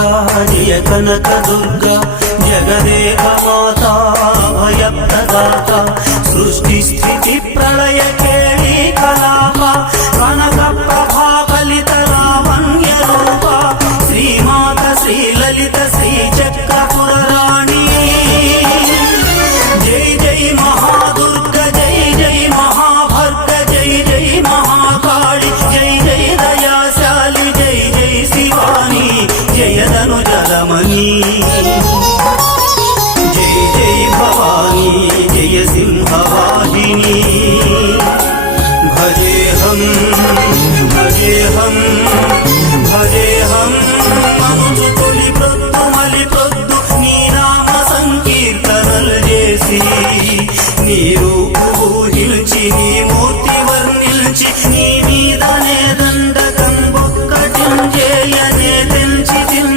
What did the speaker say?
దుర్గా జయ కనక దుర్గా జగదేక మాతా భయప్రదాత సృష్టి స్థితి ప్రళయ కేళి కలాప కనక ప్రభా కలిత లావణ్య రూప శ్రీమాత శ్రీ లలిత శ్రీ చక్రపుర రాణి జై జై మహాదుర్గ జై జై మహాభర్గ జై జై మహాకాళి జై జై దయాశాలి జై జై శివాని జయదను జలమణి